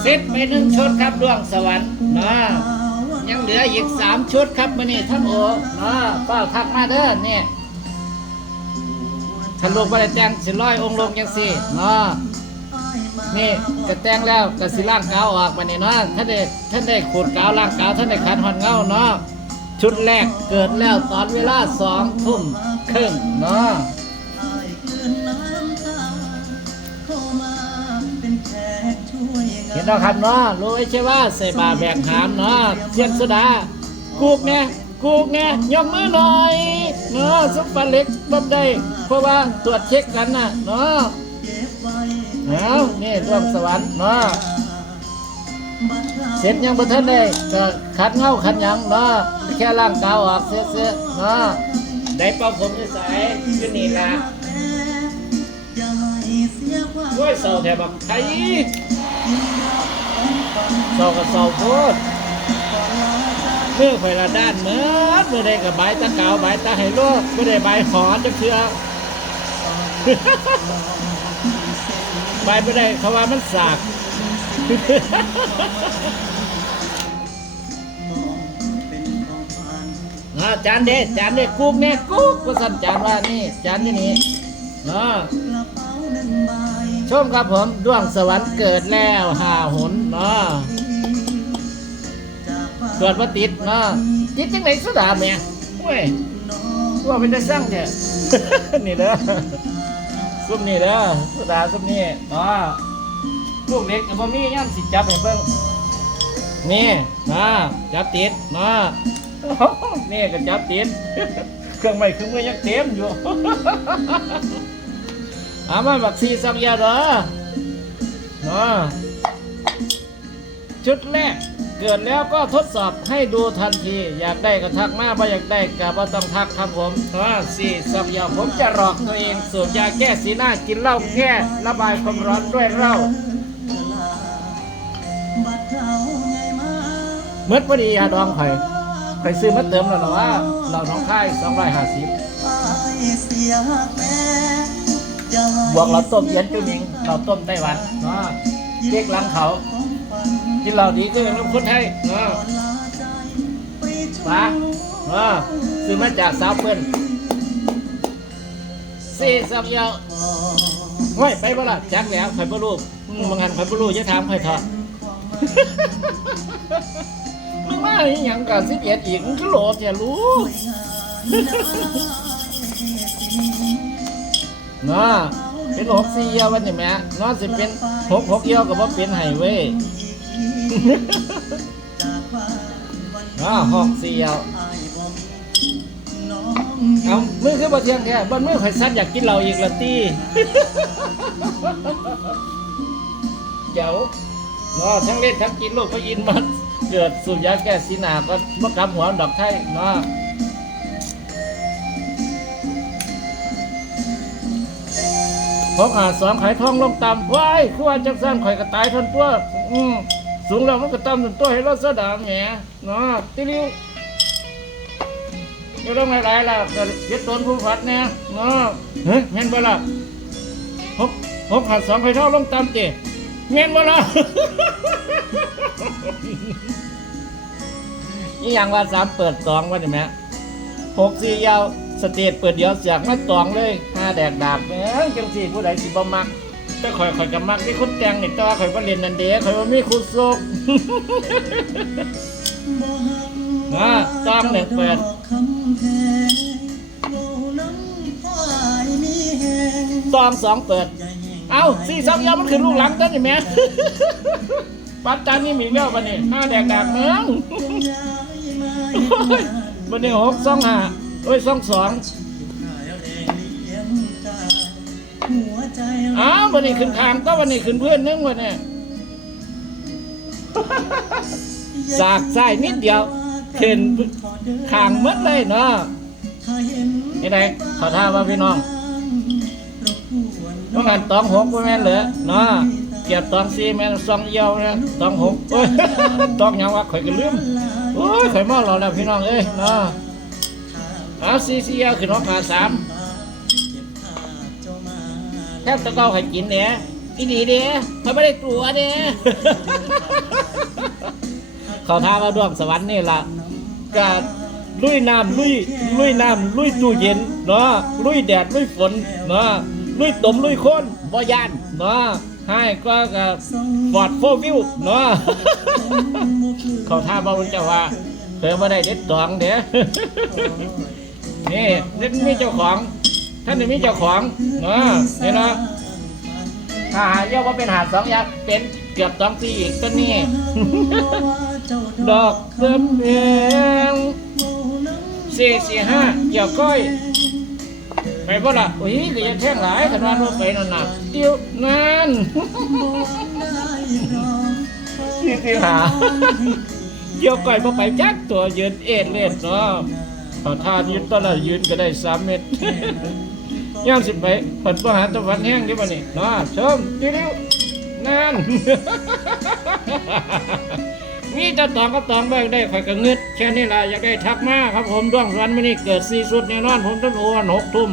เสร็จไปหนึ่งชุดครับดวงสวรรค์เนาะยังเหลืออีกสามชุดครับมื่อนี้ท่านโอเนาะเฝ้าทักมาเด้อเนี่ยท่านลูกบ่ได้แต่งสิร้อยองค์ลงยังสี่เนาะนี่จะแต่งแล้วก็สิล่างเกาออกมานี่เนาะท่านได้ท่านได้ขูดเกาวล่างเกาท่านได้ขันหอนเงาเนาะชุดแรกเกิดแล้วตอนเวลาสองทุ่มครึ่งเนาะ เห็นแล้วครับเนาะรู้ไว้ใช่ว่าใส่บาแบกหามเนาะเสียนสดากูกไงกูกไงยกมือหน่อยเนาะสุปลาเล็กบับได้เพราะว่าตรวจเช็คกันน่ะเนาะเอานี่ดวงสวรรค์เนาะเสร็จยังบ่ทันได้ก็ขัดเงาขัดหยังเนาะแค่ล่างกาวออกเสียๆเนาะได้เป่าผมนิสัยอยู่นี่ละโอ้ยเศร้าแท้บักไทย เศร้ากับเศร้าโพดเมื่อไฟละด้านเหมือนเมื่อใดกับใบตะเกาใบตะไฮโลกเมื่อใดใบหอนจะเชื่อใบไม่ได้เขาว่ามันสากจานเด็ดจานเด็ดกุ๊กเนี่ยกุ๊กก็สั่นจานว่านี่จานที่นี่เนาะ ชมครับผมดวงสวรรค์เกิดแล้วหาหนเนาะตรวจว่าติดเนาะติดจังไหนสุดาแม่เว้ยว่าเป็นได้สร้างเนี่ยนี่เด้อซุ่มนี่เด้อสุดาซุ่มนี่เนาะลูกเล็กบ่มีย่ำสิจับให้เบิ่งนี่นะจับติดเนาะนี่ก็จับติดเครื่องไม้เครื่องมือยังเต็มอยู่ อามาบักซีสักยาเหรอเนาะชุดแรกเกิดแล้วก็ทดสอบให้ดูทันที อยากได้ก็ทักมาบ่อยากได้ก็บ่ต้องทักครับผมเนาะสี่สักยาผมจะหลอกตัวเองสูบยาแก้สีหน้ากินเหล้าแก้ระบายความร้อนด้วยเหล้าเมื่อพอดียาดองไผ่ไผ่ซื้อมาเติมแล้วหรอวะเราน้องค่ายสองร้อยห้าสิบ บวกเราต้มเย็นจุ่มิงเราต้มไต้หวันเนาะเจ๊กหลังเขากินเหล้าดีก็ยังน้ำคนไทยเนาะปลาเนาะซื้อมาจากสาวเปิ้นสี่สับยาวห้อยไปบ่ล่ะจักแล้วไข่บ่รู้บางอันไข่บ่รู้จะถามไข่ทอดมึงมาอหย่างกับสิบเอ็ดอีกมึงก็โหลดอย่ารู้ เนาะเป็นหกสี่เอียววันนี้แม่เนาะสิเป็นหกหกเอียวกับว่าเป็นไห้เว้ยเนาะหกสี่เอียวเอามือคือบ่เที่ยงแค่บนมือข่อยสั้นอยากกินเหล้าอีกละตีเดี๋ยวเนาะทั้งเล่นทั้งกินโลกพระอินทร์มันเกิดสูบยาแก้สีหนาก็มากำหัวดอกไทยเนาะ พกหาสองไข่ทองลงต่ำว้ายคือว่าจังสั้นข่อยก็ตายทันตัว อืมสูงแล้วมันก็ต่ำทันตัวให้เราเสดาแหมเนาะติลิวอยู่ตรงไหนๆล่ะก็เย็ดตนผู้พัดเนี่ยเนาะเฮ้ยแม่นบ่ล่ะพกพกหาสองไข่ทองลงต่ำเจแม่นบ่ล่ะนี่ยังว่าสามเปิดสองว่าใช่ไหมหกสี่ยาว สเตจเปิดเดียวเสียกมาตองเลยห้าแดกดาบแหม่งจังสี่ผู้ใดสิบ่มักแต่ข่อยข่อยจะมักที่คนแต่งนี่แต่ว่าข่อยบ่เล่นนันเด้ข่อยบ่มีครูโซกนะต้องหนึ่งเปิดตองสองเปิด เอ้าสี่สองยาวมันคือลูกหลังกันนี่แหม่ปัดจานนี่มีเงี้ยวบันนี่ห้าแดกดาบเมืองโอ้ยวันนี้หกสองห้า อ้ยสองสองอ้าววันนี้ขึ้นคางก็วันนี้ขึ้นเพื่อนนึงวันนี้สากไส้นิดเดียวขึ้นคางหมดเลยเนาะนี่ไงขอท่าว่าพี่น้องต้องงานตองหกบ่แม่นเหรอเนาะเกียบตองสี่แม่นสองเอียวนะตองหกโอ้ยตองหยังวะข่อยก็ลืมโอ้ยข่อยมอรอแล้วพี่น้องเอ้ยเนาะ เอาซีซีเอาขึ้นหกขาสามแทบตะเกาให้กินเนี่ยอีหลีเด้เขาไม่ได้กลัวเด้เขาท้าว่าดวงสวรรค์นี่ล่ะก็ลุยน้ำลุยลุยน้ำลุยตู้เย็นเนาะลุยแดดลุยฝนเนาะลุยตมลุยโคนบ่ยานเนาะให้ก็กับฟอร์ดโฟวิวเนาะเขาท้าบ่าเจ้าว่าเธอบ่ได้เด็ดตองเด้ นี่เด็ดมีเจ้าของ ท่านนี่มีเจ้าของเนาะนี่เนาะหาเยาว่าเป็นหาดสองยักษ์เป็นเกือบสองปีอีกต้นนี้ดอกเติมเพงสี่สี่ห้าเกี่ยวก้อยไปบ่ล่ะโอ้ยก็ยังแท่งหลายขนาดว่าไปนั่นน่ะเดียวนั่นสี่สี่หาเกี่ยวก้อยบ่ไปจักตัวยืนเอ็ดเล่นเนาะ เอาท่ายืนตอนละยืนก็ได้สามเมตรย่างสิไปเปิดปัญหาตะวันแห้งดิบ่นี่เนาะชมเดี๋ยวๆนั่นมีแตะตองกับตองแบกได้ข่อยก็เงึดแค่นี้ล่ะอยากได้ทักมาครับผมดวงสวรรค์มื้อนี้เกิด4สุดแน่นอนผมต้องโอนหกทุ่ม